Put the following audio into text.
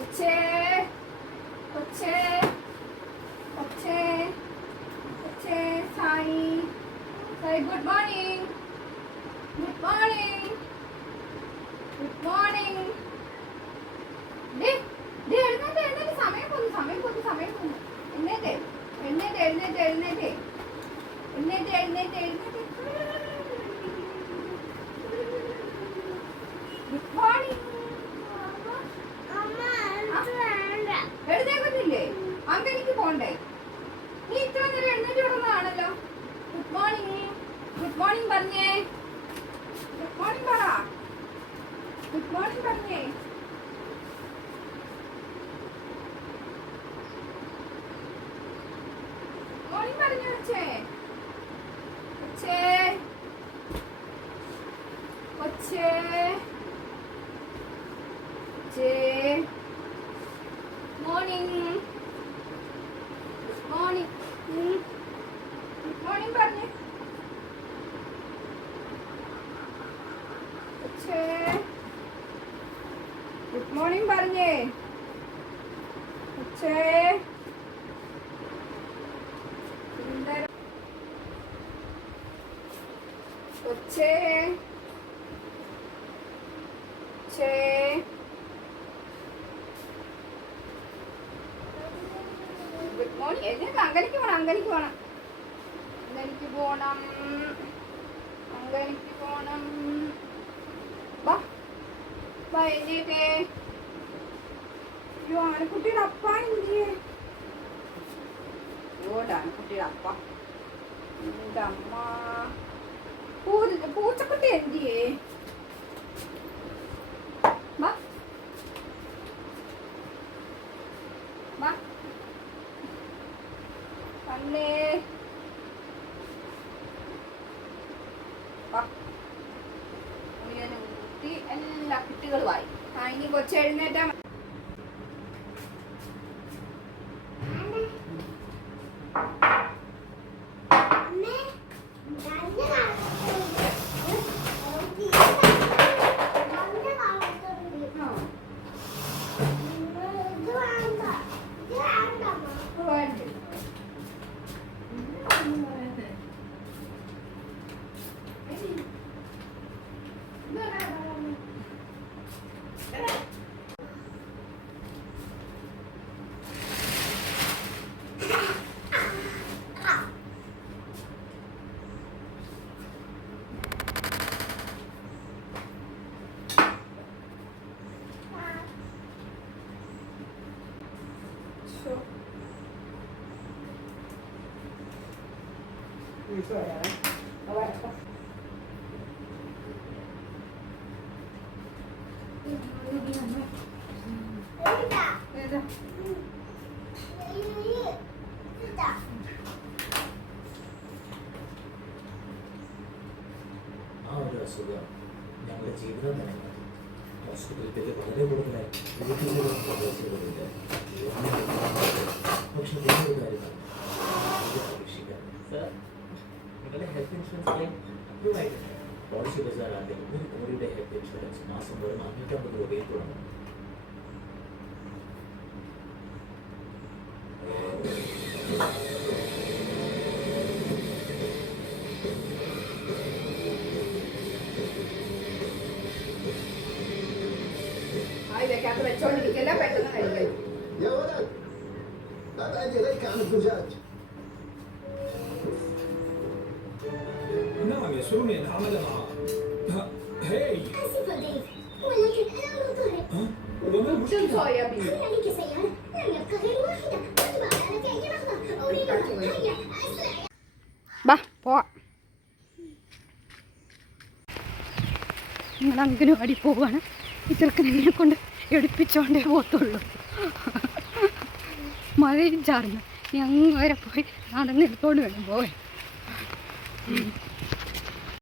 കൊച്ചേ കൊച്ചേ കൊച്ചേ കൊച്ചേ Sai Sai good morning good morning good morning എഴുന്നേറ്റ് എഴുന്നേറ്റ് സമയം പോന്നു എഴുന്നേറ്റ് എഴുന്നേറ്റ് എഴുന്നേറ്റ് എഴുന്നേറ്റ് എഴുന്നേറ്റ് എഴുന്നേറ്റ് എഴുന്നേറ്റ് ഗുഡ് മോർണിംഗ് എഴുന്നേക്കുന്നില്ലേ അങ്കനിക്ക് പോണ്ടേ നീ ഇത്ര നേരം എഴുന്നേറ്റ് കിടന്നതാണല്ലോ ഗുഡ് മോർണിംഗ് പറഞ്ഞേ ഗുഡ് മോർണിംഗ് പറ ഗുഡ് മോർണിംഗ് പറഞ്ഞേ മോർണിംഗ് പറഞ്ഞു കൊച്ചേ കൊച്ചേ കൊച്ചേ കൊച്ചേ മോർണിംഗ് മോർണിംഗ് ഗുഡ് മോർണിംഗ് പറഞ്ഞേ കൊച്ചേ ഗുഡ് മോർണിംഗ് പറഞ്ഞേ കൊച്ചേ കൊച്ചേ കൊച്ചേ ഗുഡ് മോർണിംഗ് എന്നിട്ട് അങ്കനിക്ക് പോണം അങ്കനിക്ക് പോണം വാ വാ എഴുന്നേറ്റേ അയ്യോ ആനക്കുട്ടിയുടെ അപ്പ എന്തിയേ ആനക്കുട്ടിയുടെ അപ്പ എൻ്റെ അമ്മ പൂച്ചക്കുട്ടി എന്തിയേ വാ വാ വന്നേ ഊട്ടി എല്ലാ കുട്ടികളുമായി ഇനി കൊച്ചെഴുന്നേറ്റാ ആ ഒരു അസുഖം ഞങ്ങളുടെ ജീവിതം തന്നെ ഹോസ്പിറ്റലിലേക്ക് വളരെ കൂടുതലായി പ്രവേശിക്കുന്നില്ല. പക്ഷെ വേറൊരു കാര്യമാണ് അപേക്ഷിക്കാൻ നിങ്ങളുടെ ഹെൽത്ത് ഇൻഷുറൻസ് ക്ലെയിം അപ്രൂവ് ആയിട്ടുണ്ട്. പോളിസി ബസാറാണെങ്കിൽ 1 കോടിയുടെ ഹെൽത്ത് ഇൻഷുറൻസ് മാസം വെറും 550 രൂപയിൽ തുടങ്ങും. വെച്ചോണ്ടിരിക്കല്ല പെട്ടെന്ന് കഴിക്കും. نعم يسرني أن أعمل مع هاي آسف ضيف ولكن أنا مضطرب. وما المشكلة؟ هيا لك سيارة لم يبقى غير واحدة. أطبع على أي لحظة أريدها. هيا أسرع. ബാ പോവാം. നിങ്ങൾ അംഗനവാടി പോവാണ്. ഈ ചെറുക്കനെ കൊണ്ട് എടുപ്പിച്ചോണ്ടേ പോകത്തുള്ളൂ. മഴയും ചാർന്ന് ഇനി അങ്ങ് വരെ പോയി നടന്നെടുത്തോണ്ട് വേണം പോവാൻ.